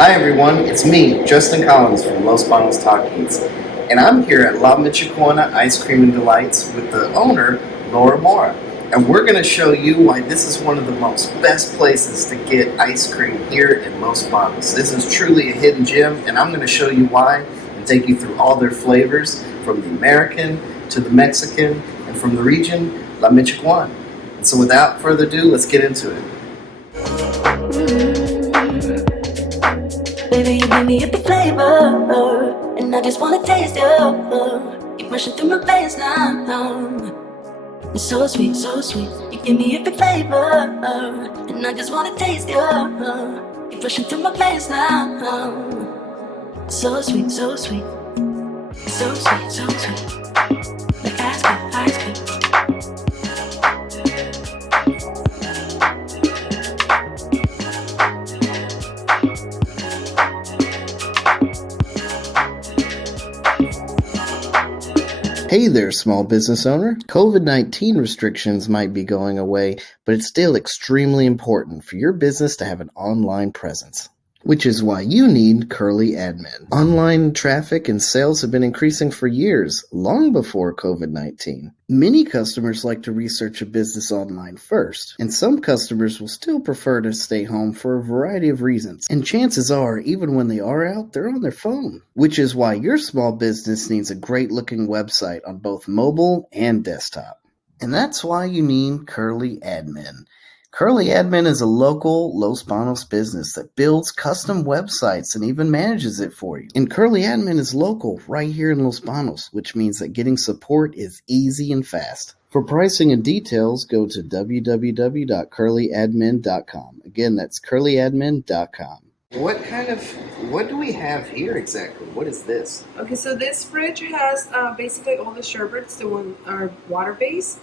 Hi everyone, it's me, Justin Collins from Los Banos Talkies, and I'm here at La Michicoana Ice Cream Delights with the owner, Laura Mora. And we're going to show you why this is one of the most best places to get ice cream here in Los Banos. This is truly a hidden gem, and I'm going to show you why and take you through all their flavors, from the American to the Mexican, and from the region, La Michicoana. And so without further ado, let's get into it. Baby, you give me every flavor, and I just wanna taste you. Keep rushing through my veins now. It's so sweet, so sweet. You give me every flavor, and I just wanna taste you. Keep rushing through my veins now. So sweet, so sweet. So sweet, so sweet. Like ice cream, ice cream. Hey there, small business owner. COVID-19 restrictions might be going away, but it's still extremely important for your business to have an online presence, which is why you need Curly Admin. Online traffic and sales have been increasing for years, long before COVID-19. Many customers like to research a business online first, and some customers will still prefer to stay home for a variety of reasons. And chances are, even when they are out, they're on their phone, which is why your small business needs a great-looking website on both mobile and desktop. And that's why you need Curly Admin. Curly Admin is a local Los Banos business that builds custom websites and even manages it for you. And Curly Admin is local right here in Los Banos, which means that getting support is easy and fast. For pricing and details, go to www.curlyadmin.com. Again, that's curlyadmin.com. What do we have here exactly? What is this? Okay, so this fridge has basically all the sherbets that are water-based.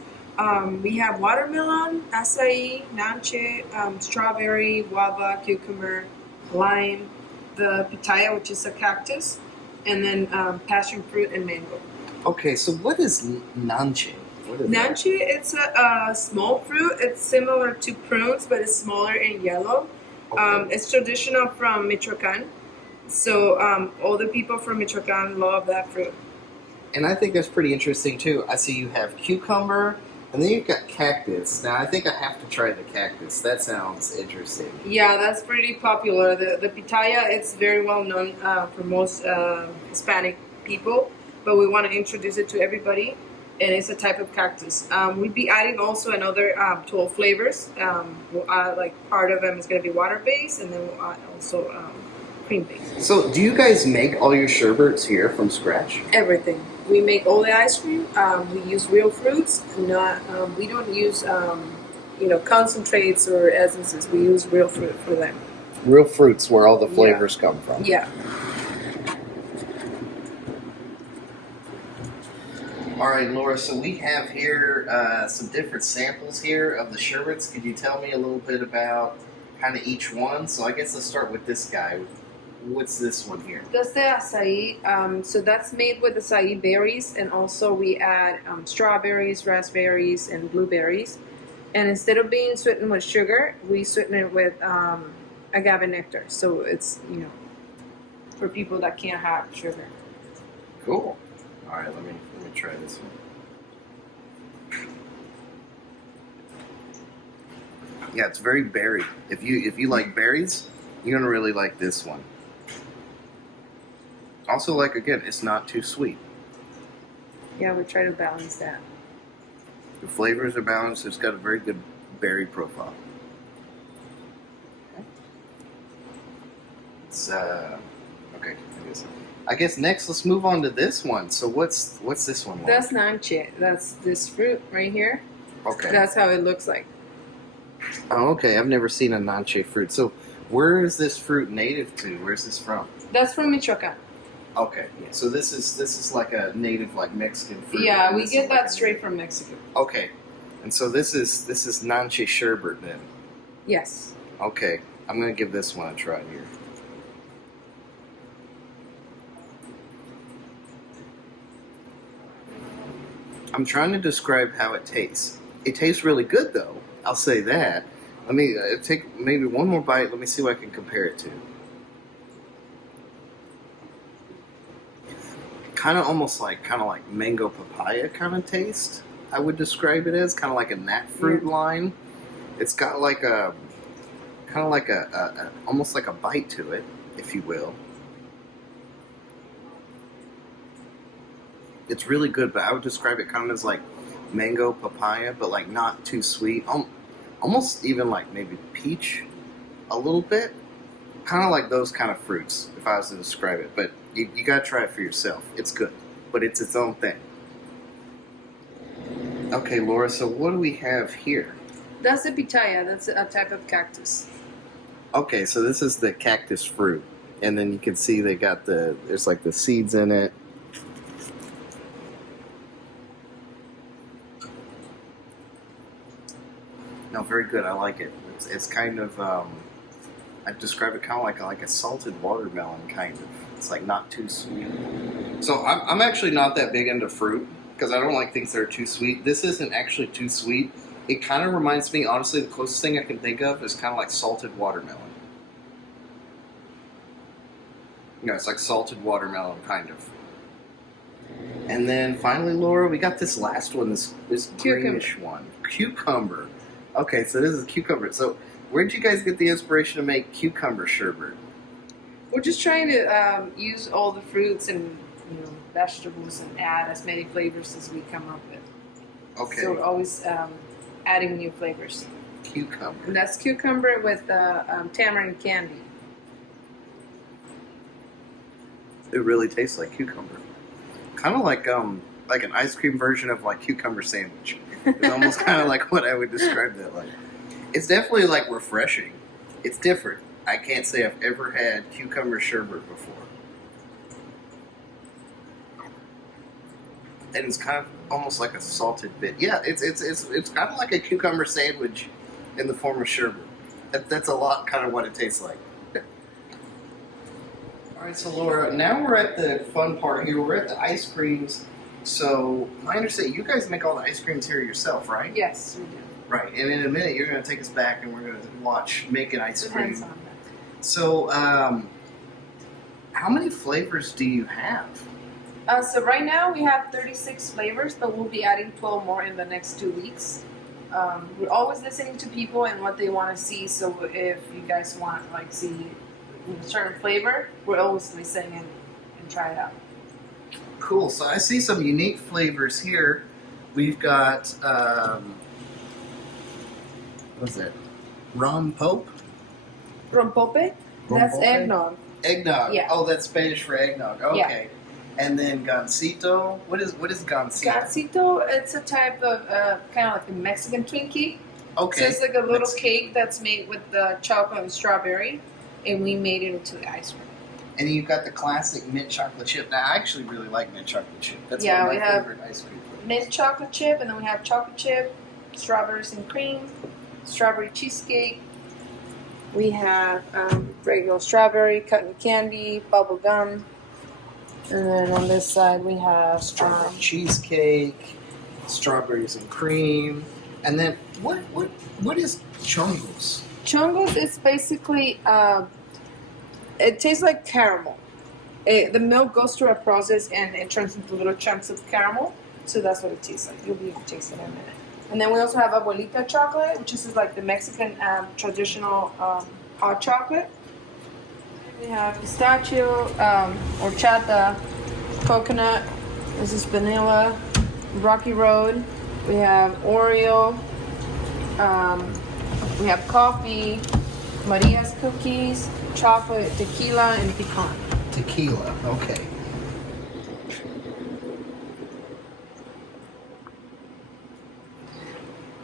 We have watermelon, acai, nanche, strawberry, guava, cucumber, lime, the pitaya, which is a cactus, and then passion fruit and mango. Okay, so what is nanche? Nanche, it's a small fruit. It's similar to prunes, but it's smaller and yellow. Okay. It's traditional from Michoacan, so all the people from Michoacan love that fruit. And I think that's pretty interesting too. I see you have cucumber, and then you've got cactus. Now I think I have to try the cactus. That sounds interesting. Yeah, that's pretty popular. The pitaya, it's very well known for most Hispanic people, but we want to introduce it to everybody. And it's a type of cactus. We'd be adding also another 12 flavors. Like part of them is going to be water-based, and then we'll add also cream-based. So do you guys make all your sherbets here from scratch? Everything. We make all the ice cream. We use real fruits. Not we don't use concentrates or essences. We use real fruit for them. Real fruits, where all the flavors come from. Yeah. All right, Laura, so we have here some different samples here of the sherbets. Could you tell me a little bit about kind of each one? So I guess let's start with this guy. What's this one here? That's the acai. So that's made with acai berries, and also we add strawberries, raspberries, and blueberries. And instead of being sweetened with sugar, we sweeten it with agave nectar. So it's, for people that can't have sugar. Cool. All right, let me try this one. Yeah, it's very berry. If you like berries, you're gonna really like this one. Also, again, it's not too sweet. Yeah, we try to balance that. The flavors are balanced. It's got a very good berry profile. It's okay. I guess next, let's move on to this one. So what's this one like? That's nanche. That's this fruit right here. Okay. That's how it looks like. Oh, okay. I've never seen a nanche fruit. So where is this fruit native to? Where's this from? That's from Michoacan. Okay. Yeah. So this is like a native Mexican fruit. Yeah, we get that straight from Mexico. Okay. And so this is nanche sherbet then. Yes. Okay. I'm gonna give this one a try here. I'm trying to describe how it tastes. It tastes really good, though. I'll say that. Let me take maybe one more bite. Let me see what I can compare it to. kind of like mango papaya kind of taste. I would describe it as kind of like a nut fruit line. It's got like a kind of like a almost like a bite to it, if you will. It's really good, but I would describe it kind of as like mango papaya, but like not too sweet. Almost even like maybe peach a little bit. Kind of like those kind of fruits, if I was to describe it. But you gotta try it for yourself. It's good, but it's its own thing. Okay, Laura, so what do we have here? That's the pitaya. That's a type of cactus. Okay, so this is the cactus fruit. And then you can see they got there's like the seeds in it. No, very good. I like it. It's kind of, I'd describe it kind of like a salted watermelon, kind of. It's like not too sweet. So I'm actually not that big into fruit because I don't like things that are too sweet. This isn't actually too sweet. It kind of reminds me, honestly, the closest thing I can think of is kind of like salted watermelon. You know, it's like salted watermelon, kind of. And then finally, Laura, we got this last one, this greenish one. Cucumber. Okay, so this is cucumber. So where'd you guys get the inspiration to make cucumber sherbet? We're just trying to use all the fruits and vegetables and add as many flavors as we come up with. Okay. So we're always adding new flavors. Cucumber. And that's cucumber with tamarind candy. It really tastes like cucumber. Kind of like an ice cream version of like cucumber sandwich. It's almost kind of like what I would describe that like. It's definitely like refreshing. It's different. I can't say I've ever had cucumber sherbet before. And it's kind of almost like a salted bit. Yeah, it's kind of like a cucumber sandwich in the form of sherbet. That's a lot kind of what it tastes like. All right, so Laura, now we're at the fun part here. We're at the ice creams. So my understanding, you guys make all the ice creams here yourself, right? Yes, we do. Right, and in a minute you're going to take us back and we're going to watch making ice cream. Depends on that. So, how many flavors do you have? So right now we have 36 flavors, but we'll be adding 12 more in the next 2 weeks. We're always listening to people and what they want to see. So if you guys want see a certain flavor, we're always listening and try it out. Cool. So I see some unique flavors here. We've got what's it? Rompope. Rompope? That's Rompope? eggnog. Eggnog. Yeah. Oh, that's Spanish for eggnog. Okay. Yeah. And then gansito. What is gansito? Gansito, it's a type of kind of like a Mexican Twinkie. Okay. So it's like a little cake that's made with the chocolate and strawberry, and we made it into the ice cream. And then you've got the classic mint chocolate chip. Now, I actually really like mint chocolate chip. That's Yeah, one of we my have favorite ice cream flavors. Mint chocolate chip, and then we have chocolate chip, strawberries and cream, strawberry cheesecake. We have regular strawberry, cotton candy, bubble gum. And then on this side we have Strawberry cheesecake, strawberries and cream. And then what is chongos? Chongos is basically it tastes like caramel. The milk goes through a process and it turns into little chunks of caramel. So that's what it tastes like. You'll be able to taste it in a minute. And then we also have Abuelita Chocolate, which is like the Mexican traditional hot chocolate. We have pistachio, horchata, coconut. This is vanilla, Rocky Road. We have Oreo. We have coffee, Maria's cookies, chocolate, tequila, and pecan. Tequila, okay.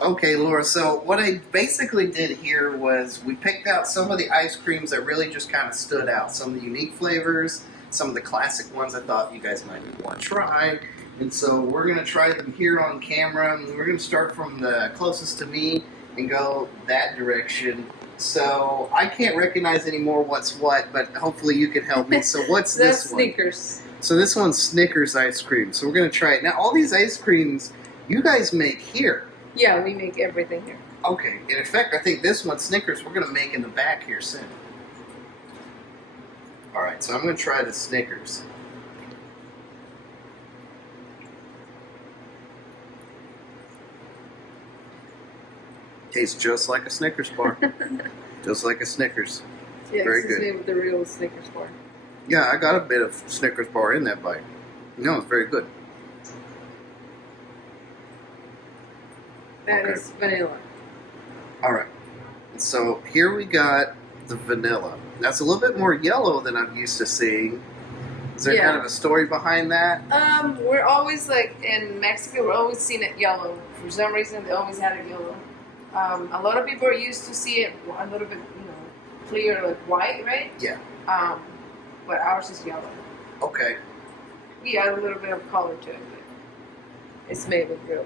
Okay, Laura, so what I basically did here was we picked out some of the ice creams that really just kind of stood out. Some of the unique flavors, some of the classic ones I thought you guys might want to try. And so we're going to try them here on camera. And we're going to start from the closest to me and go that direction. So I can't recognize anymore what's what, but hopefully you can help me. So what's this one? Snickers. So this one's Snickers Ice Cream. So we're going to try it. Now, all these ice creams you guys make here. Yeah, we make everything here. Okay. And in fact, I think this one, Snickers, we're going to make in the back here soon. All right. So I'm going to try the Snickers. Tastes just like a Snickers bar. Just like a Snickers. Yeah, Very it's good. made with the real Snickers bar. Yeah, I got a bit of Snickers bar in that bite. No, it's very good. That Okay. is vanilla. All right. So here we got the vanilla. That's a little bit more yellow than I'm used to seeing. Is there Yeah. kind of a story behind that? We're always like in Mexico. We're always seeing it yellow. For some reason, they always had it yellow. A lot of people are used to see it a little bit, clear, like white, right? Yeah. But ours is yellow. Okay. We add a little bit of color to it, but it's made with real.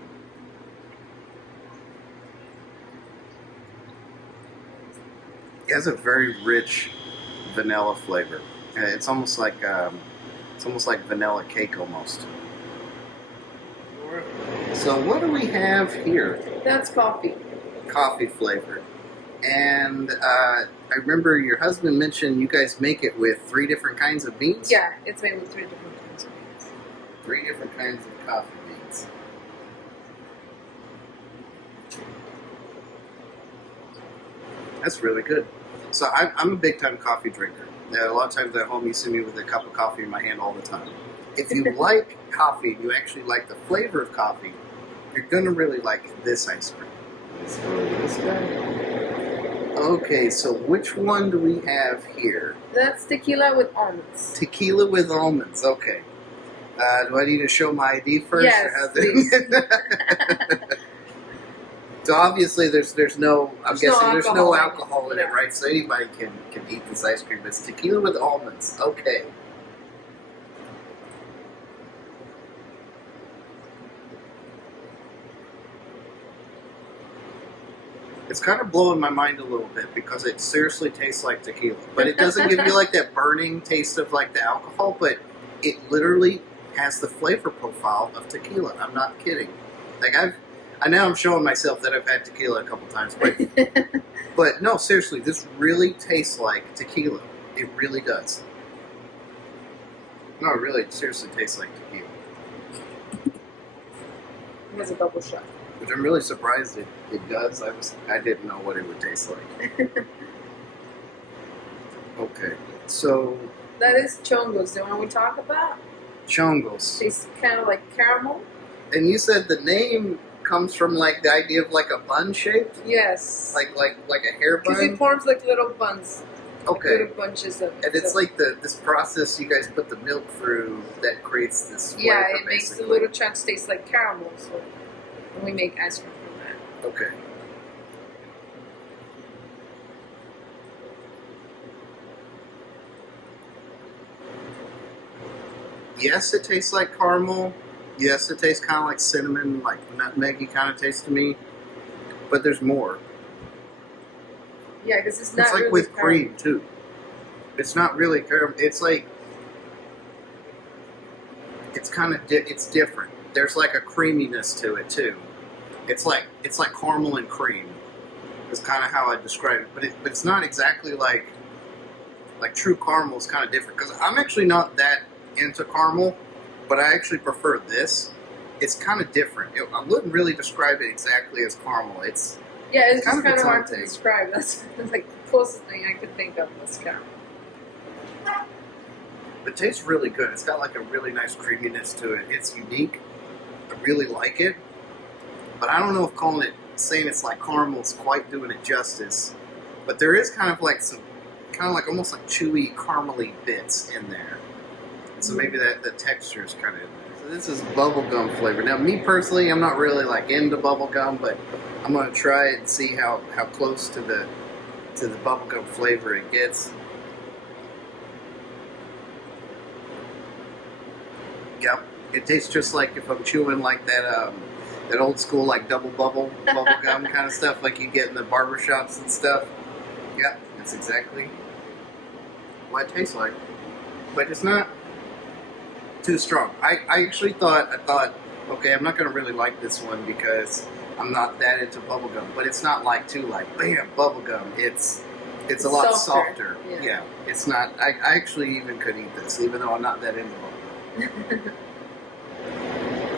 It has a very rich vanilla flavor. It's almost like vanilla cake almost. So what do we have here? That's coffee. Coffee flavor. And I remember your husband mentioned you guys make it with 3 different kinds of beans? Yeah, it's made with 3 different kinds of beans. 3 different kinds of coffee beans. That's really good. So I'm a big time coffee drinker. A lot of times at home you see me with a cup of coffee in my hand all the time. If you like coffee and you actually like the flavor of coffee, you're going to really like this ice cream. It's good. Okay, so which one do we have here? That's tequila with almonds. Tequila with almonds. Okay. Do I need to show my ID first? Yes, please. So obviously there's no, I'm There's no guessing there's no alcohol. alcohol in it, Yeah. right? So anybody can eat this ice cream. It's tequila with almonds. Okay. It's kind of blowing my mind a little bit because it seriously tastes like tequila. But it doesn't give you like that burning taste of like the alcohol, but it literally has the flavor profile of tequila. I'm not kidding. Like I know I'm showing myself that I've had tequila a couple times, but no, seriously, this really tastes like tequila. It really does. No, it really seriously tastes like tequila. It has a bubble shot. Which I'm really surprised it does. I didn't know what it would taste like. Okay, so That is chongos, the one we talk about. chongos. Tastes kind of like caramel. And you said the name comes from like the idea of like a bun shape, Yes. like a hair Because it bun. forms like little buns. Okay. Little bunches of. And it's so- like this process you guys put the milk through that creates this flavor. Yeah, it makes the basically. little chunks taste like caramel. So and we make ice cream from that. Okay. Yes, it tastes like caramel. Yes, it tastes kind of like cinnamon, like nutmeggy kind of taste to me. But there's more. Yeah, because it's not It's like really with caramel. cream too. It's not really caramel. It's like it's kind of it's different. There's like a creaminess to it too. It's like caramel and cream. Is kind of how I describe it. But it's not exactly like true caramel. Is kind of different because I'm actually not that into caramel, but I actually prefer this. It's kind of different. I wouldn't really describe it exactly as caramel. It's Yeah, it's kind just of kind its of own hard to thing. describe. That's like the closest thing I could think of was caramel. It tastes really good. It's got like a really nice creaminess to it. It's unique. I really like it. But I don't know if saying it's like caramel is quite doing it justice. But there is kind of like almost like chewy, caramely bits in there. So maybe the texture is kind of in there. So this is bubblegum flavor. Now me personally, I'm not really like into bubblegum, but I'm going to try it and see how close to the bubblegum flavor it gets. Yep, it tastes just like if I'm chewing like that old school like double bubble gum kind of stuff like you get in the barber shops and stuff. Yep, that's exactly what it tastes like. But it's not too strong. I actually thought, okay, I'm not going to really like this one because I'm not that into bubblegum. But it's not like too like, bam, bubblegum. It's a lot softer. Yeah, it's not. I actually even could eat this, even though I'm not that into bubblegum.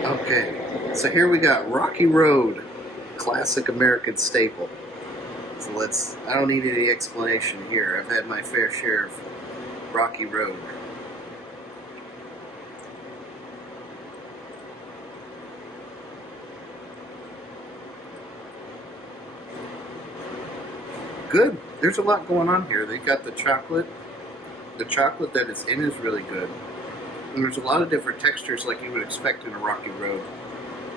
Okay, so here we got Rocky Road classic American staple. So I don't need any explanation here. I've had my fair share of Rocky Road. Good. There's a lot going on here. They got the chocolate. The chocolate that it's in is really good. And there's a lot of different textures like you would expect in a Rocky Road.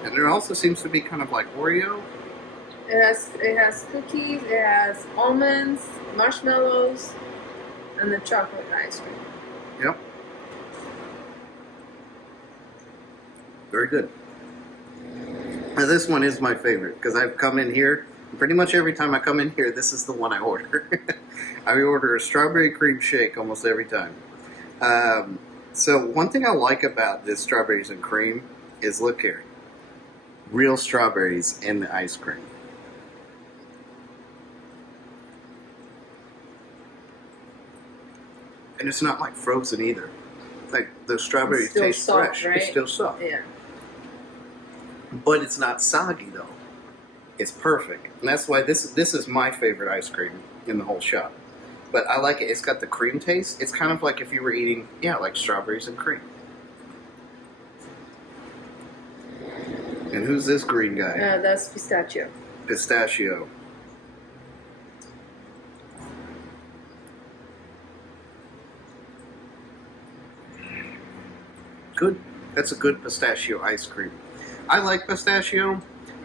And there also seems to be kind of like Oreo. It has cookies, it has almonds, marshmallows, and the chocolate ice cream. Yep. Very good. Now this one is my favorite because I've come in here, pretty much every time I come in here, this is the one I order. I order a strawberry cream shake almost every time. So one thing I like about this strawberries and cream is, look here, real strawberries in the ice cream. And it's not like frozen either. Like the strawberries taste soft, fresh. right? It's still soft. Yeah. But it's not soggy though. It's perfect. And that's why this is my favorite ice cream in the whole shop. But I like it. It's got the cream taste. It's kind of like if you were eating, like strawberries and cream. And who's this green guy? That's pistachio. Pistachio. Good. That's a good pistachio ice cream. I like pistachio.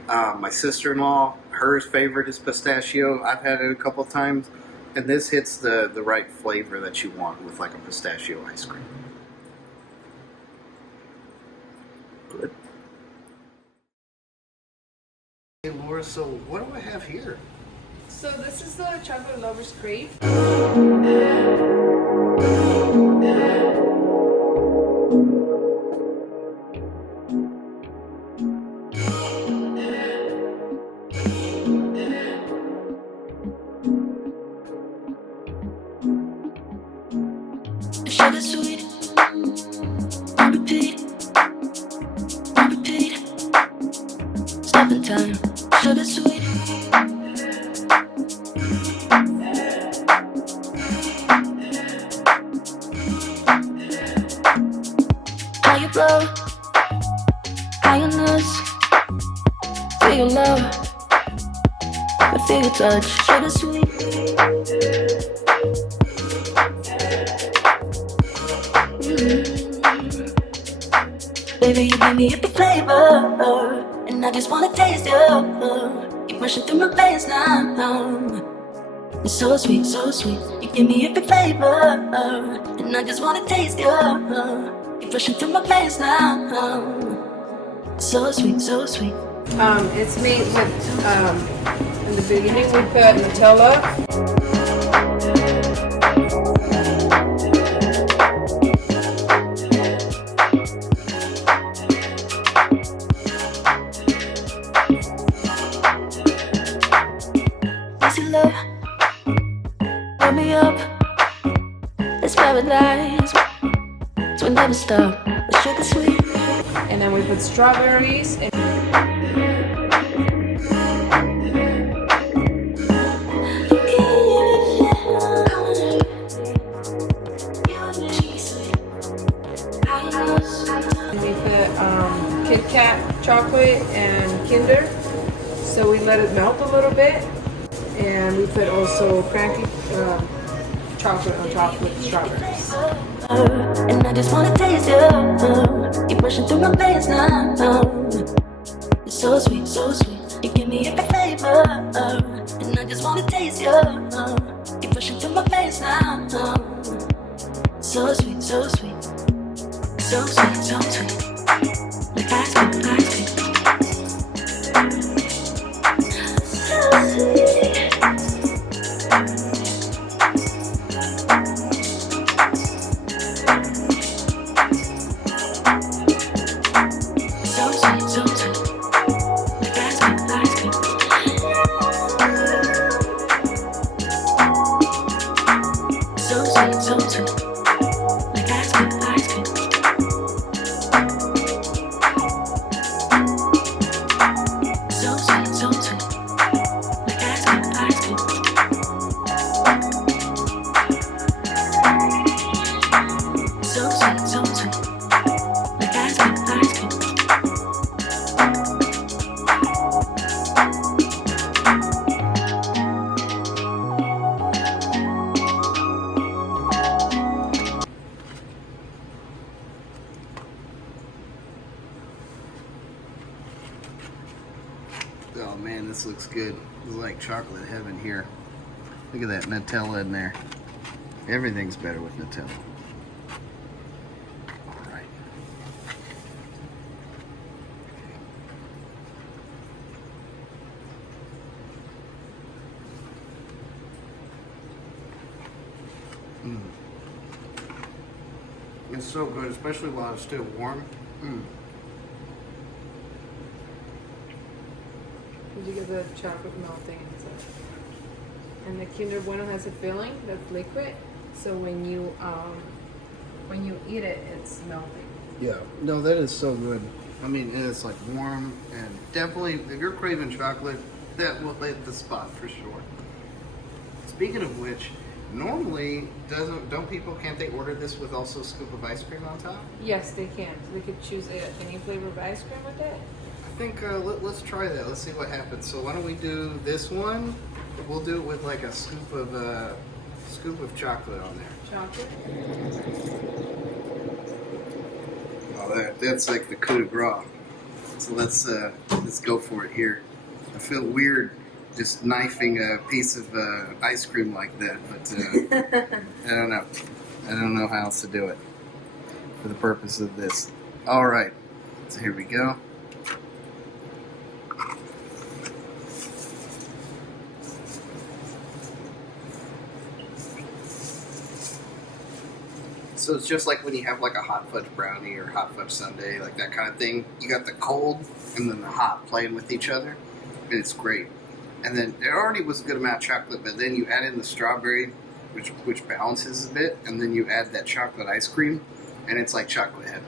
My sister-in-law, her favorite is pistachio. I've had it a couple times. And this hits the right flavor that you want with like a pistachio ice cream. Good. Hey Laura, so what do I have here? So this is the chocolate lover's crepe. Sugar sweet, on repeat, on repeat. Stopping time, sugar sweet. How you blow, how you nurse, feel your love, I feel your touch, sugar sweet. Baby, you give me every flavor, and I just wanna taste you. You're rushing through my veins now. You're so sweet, so sweet. You give me every flavor, and I just wanna taste you. You're rushing through my veins now. So sweet, so sweet. It's made with, in the beginning we put Nutella. Love, warm me up. It's paradise. So we never stop. The sugar sweet. And then we put strawberries. And we put Kit Kat chocolate and Kinder. So we let it melt a little bit. And we put also cranky chocolate on top with strawberries. And I just wanna taste you. You're rushing through my veins now. You're so sweet, so sweet. You give me every flavor. And I just wanna taste you. You're rushing through my veins now. So sweet, so sweet. So sweet, so sweet. Like ice cream, ice cream. So sweet. So sweet. Oh man, this looks good. This is like chocolate heaven here. Look at that Nutella in there. Everything's better with Nutella. All right. Okay. It's so good, especially while it's still warm. You get the chocolate melting inside. And the Kinder Bueno has a filling that's liquid, so when you eat it, it's melting. Yeah, no, that is so good. I mean, and it's like warm and definitely, if you're craving chocolate, that will hit the spot for sure. Speaking of which, normally can't they order this with also a scoop of ice cream on top? Yes, they can. They could choose any flavor of ice cream with it. I think let's try that. Let's see what happens. So why don't we do this one? We'll do it with like a scoop of chocolate on there. Chocolate. Oh, that's like the coup de grace. So let's go for it here. I feel weird just knifing a piece of ice cream like that, but I don't know. I don't know how else to do it for the purpose of this. All right, so here we go. So it's just like when you have like a hot fudge brownie or hot fudge sundae, like that kind of thing. You got the cold and then the hot playing with each other, and it's great. And then it already was a good amount of chocolate, but then you add in the strawberry, which balances a bit, and then you add that chocolate ice cream, and it's like chocolate heaven.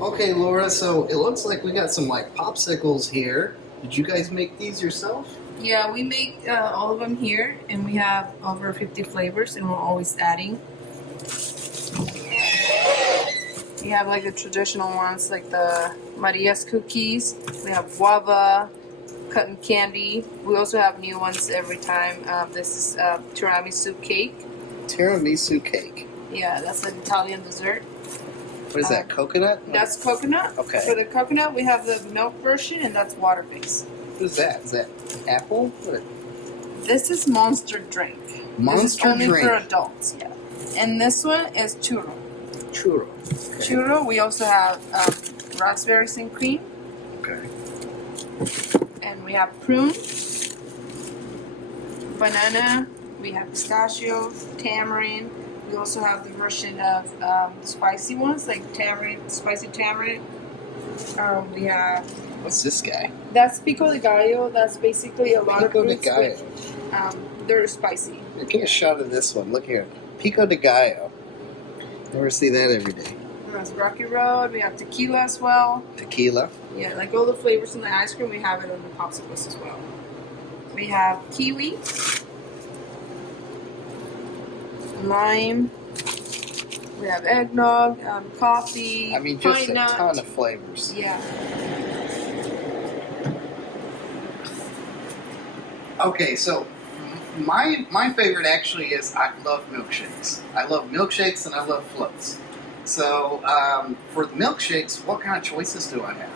Okay, Laura, so it looks like we got some like popsicles here. Did you guys make these yourself? Yeah, we make all of them here, and we have over 50 flavors, and we're always adding. We have like the traditional ones, like the Maria's cookies. We have guava, cotton candy. We also have new ones every time. This is tiramisu cake. Tiramisu cake. Yeah, that's an Italian dessert. What is that, coconut? That's coconut. Okay. For the coconut, we have the milk version, and that's water based. What is that? Is that apple? What? This is Monster Drink. Monster this is only Drink. for adults, yeah. And this one is churro. Churro. Okay. Churro. We also have raspberries and cream. Okay. And we have prune, banana, we have pistachio, tamarind. We also have the version of spicy ones, like tamarind, spicy tamarind. We have... What's this guy? That's pico de gallo. That's basically a lot Pico of de fruits gallo. with, they're spicy. Give me a shot of this one. Look here. Pico de gallo. Never see that every day. That's Rocky Road. We have tequila as well. Tequila. Yeah, like all the flavors in the ice cream, we have it on the popsicles as well. We have kiwi, lime. We have eggnog, coffee. I mean, just pine a nut. ton of flavors. Yeah. Okay, so my favorite actually is I love milkshakes. I love milkshakes and I love floats. So for the milkshakes, what kind of choices do I have?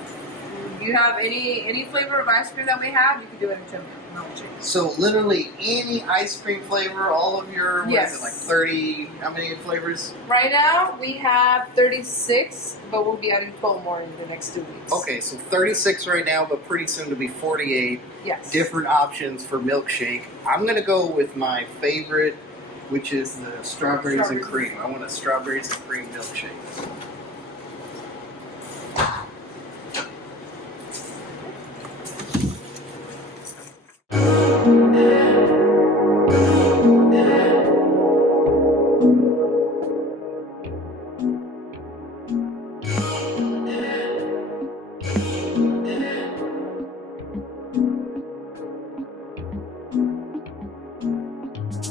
You have any flavor of ice cream that we have, you can do it into milkshakes. So literally any ice cream flavor, all of your, what Yes. is it, like 30, how many flavors? Right now, we have 36, but we'll be adding 12 more in the next 2 weeks. Okay, so 36 right now, but pretty soon to be 48. Yes. Different options for milkshake. I'm going to go with my favorite, which is the strawberries and cream. I want a strawberries and cream milkshake.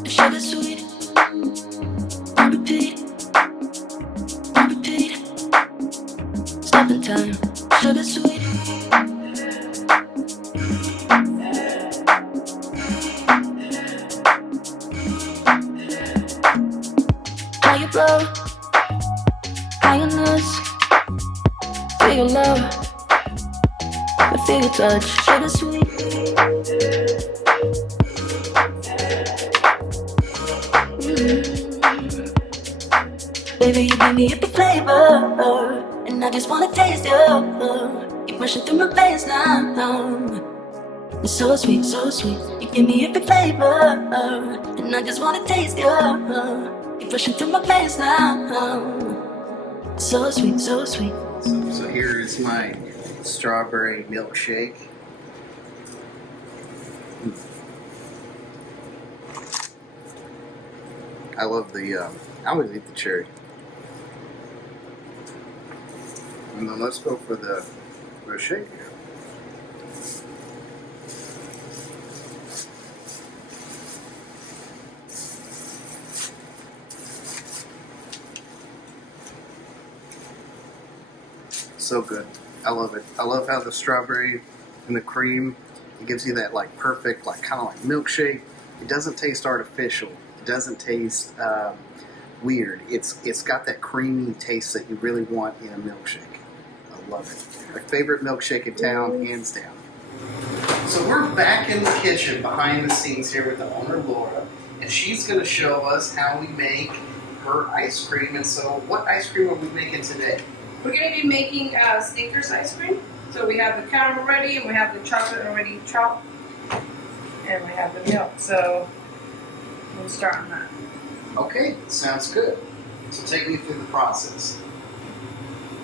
Sugar sweet, on repeat, stop in time. Sugar sweet, how you blow, how you nuts, feel your love, I feel your touch, sugar sweet. Baby, you give me every flavor, and I just wanna taste you. You're rushing through my veins now. It's so sweet, so sweet. You give me every flavor, and I just wanna taste you. You're rushing through my veins now. So sweet, so sweet. So here is my strawberry milkshake. I love the, I always eat the cherry. And then let's go for the shake here. So good. I love it. I love how the strawberry and the cream, it gives you that like perfect, like kind of like milkshake. It doesn't taste artificial. It doesn't taste weird. It's got that creamy taste that you really want in a milkshake. I love it. My favorite milkshake in town, hands down. So we're back in the kitchen behind the scenes here with the owner, Laura, and she's going to show us how we make her ice cream. And so what ice cream are we making today? We're going to be making Snickers Ice Cream. So we have the caramel ready, and we have the chocolate already chopped, and we have the milk. So we'll start on that. Okay, sounds good. So take me through the process.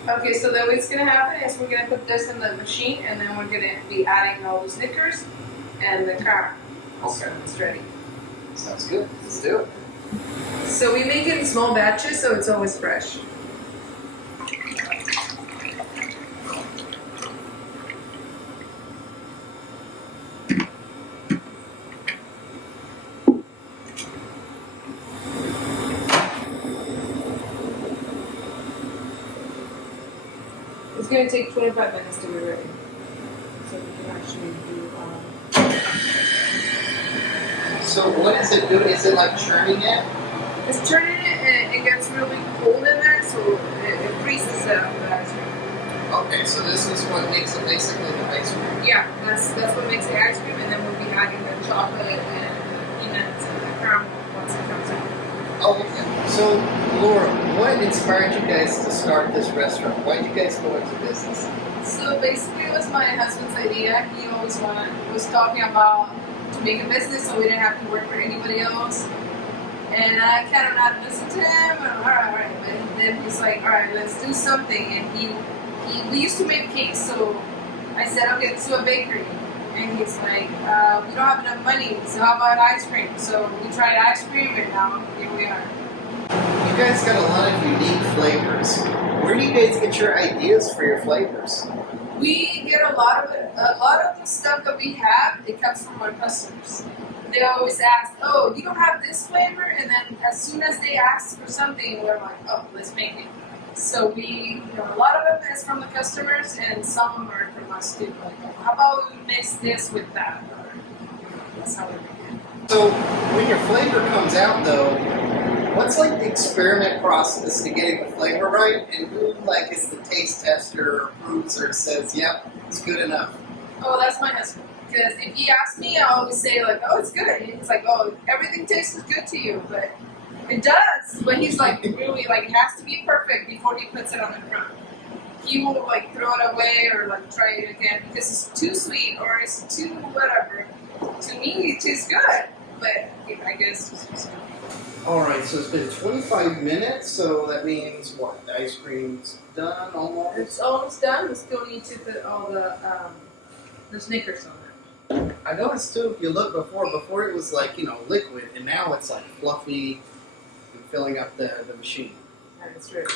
Okay, so then what's going to happen is we're going to put this in the machine, and then we're going to be adding all the Snickers and the caramel. Okay. So it's ready. Sounds good. Let's do it. So we make it in small batches, so it's always fresh. It's going to take 25 minutes to be ready. So we can actually do... So what is it doing? Is it like churning it? It's turning it, and it gets really cold in there, so it freezes the ice cream. Okay, so this is what makes it basically the ice cream. Yeah, that's what makes the ice cream, and then we'll be adding the chocolate and peanuts and the caramel once it comes out. Oh, okay. So, Laura, what inspired you guys to start this restaurant? Why did you guys go into business? So basically, it was my husband's idea. He always was talking about to make a business so we didn't have to work for anybody else. And I kind of not listened to him. And all right. And then he's like, all right, let's do something. And we used to make cakes, so I said, okay, let's do a bakery. And he's like, we don't have enough money, so how about ice cream? So we tried ice cream, and now here we are. You guys got a lot of unique flavors. Where do you guys get your ideas for your flavors? We get a lot of it. A lot of the stuff that we have, it comes from our customers. They always ask, oh, you don't have this flavor? And then as soon as they ask for something, we're like, oh, let's make it. So a lot of it is from the customers, and some are from us too. Like, how about we mix this with that? Or, that's how we make it. So when your flavor comes out, though, what's like the experiment process to getting the flavor right, and who like is the taste tester or proves or says, yep, it's good enough? Oh, that's my husband. Because if he asks me, I always say like, oh, it's good. And he's like, oh, everything tastes good to you, but it does. But he's like, really, like, it has to be perfect before he puts it on the front. He won't like throw it away or like try it again because it's too sweet or it's too whatever. To me, it tastes good, but I guess it's just good. All right, so it's been 25 minutes, so that means what? The ice cream's done almost? It's almost done. We still need to put all the Snickers on it. I noticed too, if you look before it was like, liquid, and now it's like fluffy and filling up the machine. And it's ready.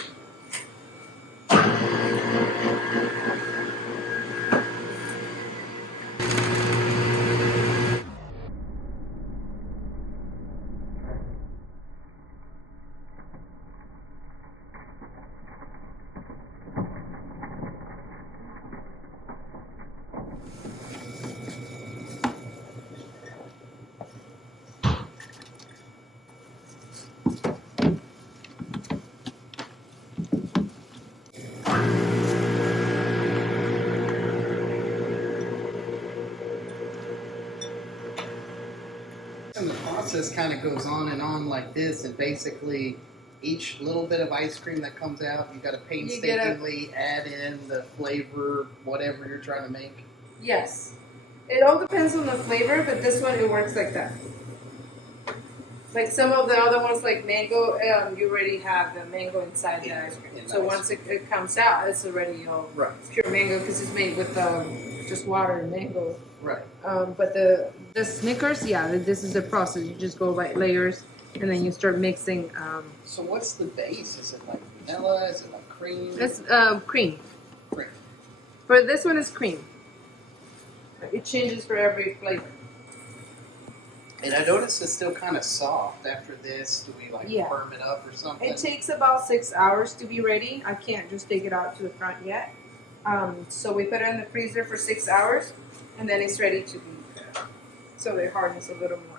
process kind of goes on and on like this, and basically each little bit of ice cream that comes out, you got to painstakingly add in the flavor, whatever you're trying to make. Yes. It all depends on the flavor, but this one, it works like that. Like some of the other ones, like mango, you already have the mango inside the ice cream. So once it comes out, it's already all pure mango because it's made with just water and mango. Right. But the Snickers, this is the process. You just go by layers, and then you start mixing. So what's the base? Is it like vanilla? Is it like cream? It's cream. Cream. For this one, it's cream. It changes for every flavor. And I noticed it's still kind of soft after this. Do we firm it up or something? It takes about 6 hours to be ready. I can't just take it out to the front yet. So we put it in the freezer for 6 hours, and then it's ready to be. So they hardens a little more.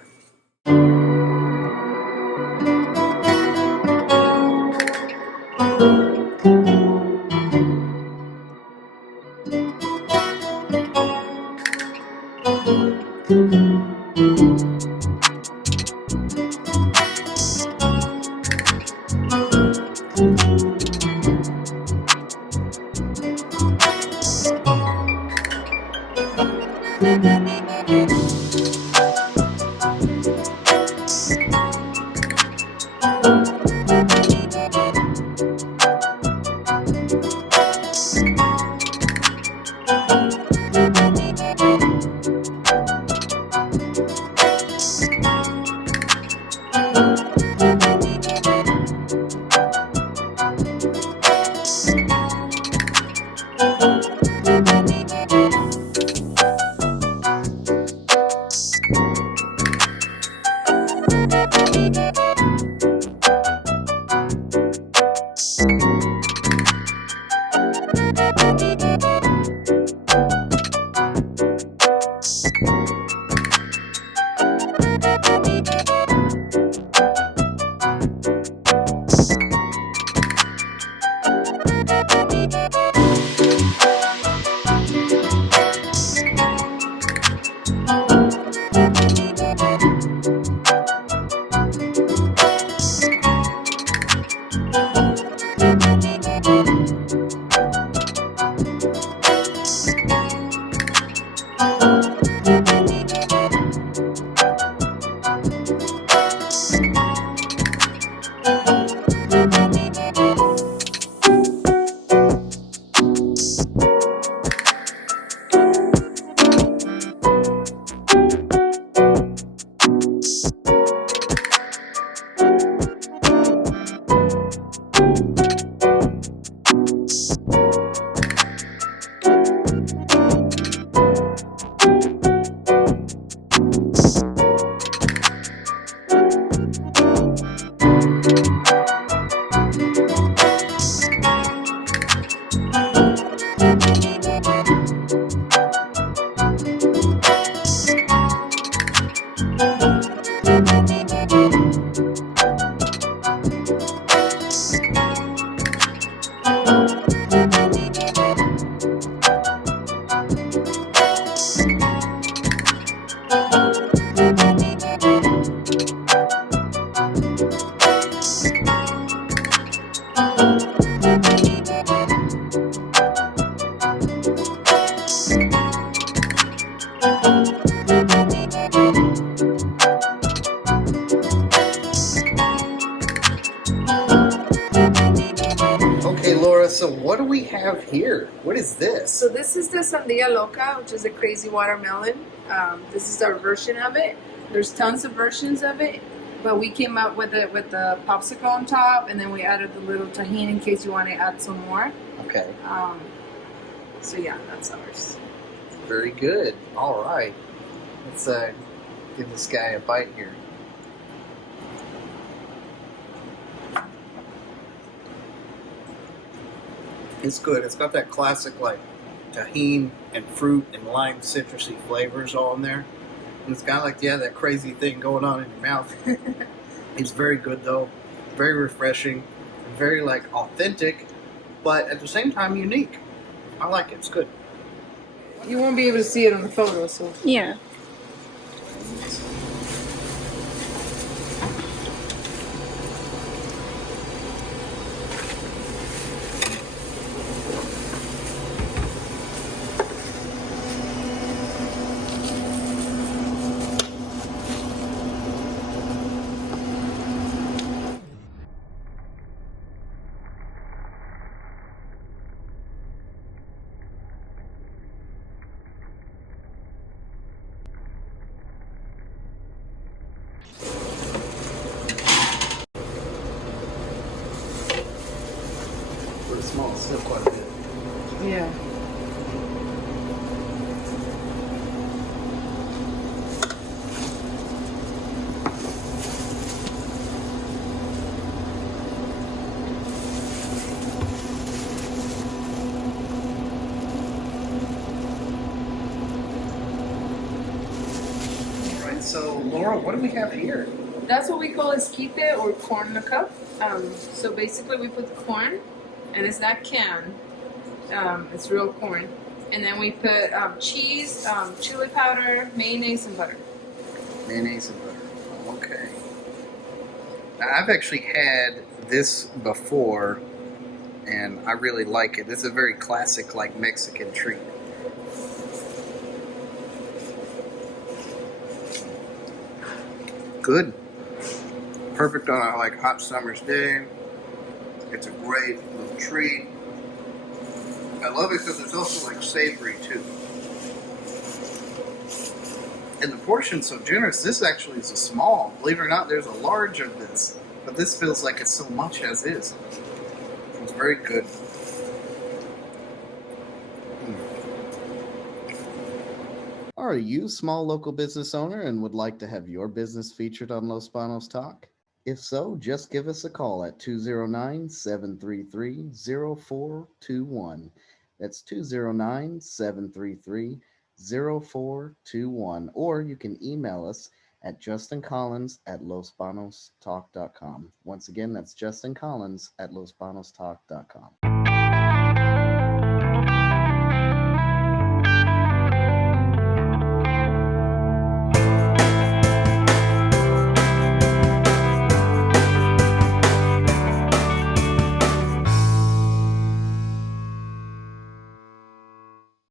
So what do we have here? What is this? So this is the Sandia Loca, which is a crazy watermelon. This is our version of it. There's tons of versions of it, but we came up with it with the popsicle on top, and then we added the little tahini in case you want to add some more. Okay. So yeah, that's ours. Very good. All right. Let's give this guy a bite here. It's good. It's got that classic like tahini and fruit and lime citrusy flavors all in there. And it's got like that crazy thing going on in your mouth. It's very good though. Very refreshing. Very like authentic, but at the same time unique. I like it. It's good. You won't be able to see it on the photo, so yeah. small, it's still quite a bit. Yeah. All right, so Laura, what do we have here? That's what we call esquite or corn in a cup. So basically, we put corn, and it's not canned. It's real corn, and then we put cheese, chili powder, mayonnaise, and butter. Mayonnaise and butter. Okay. Now, I've actually had this before, and I really like it. This is a very classic, like, Mexican treat. Good. Perfect on a like hot summer's day. It's a great little treat. I love it because it's also like savory too. And the portion's so generous. This actually is a small. Believe it or not, there's a large of this. But this feels like it's so much as is. It's very good. Are you a small local business owner and would like to have your business featured on Los Banos Talk? If so, just give us a call at 209-733-0421. That's 209-733-0421. Or you can email us at justincollins@losbanostalk.com. Once again, that's justincollins@losbanostalk.com.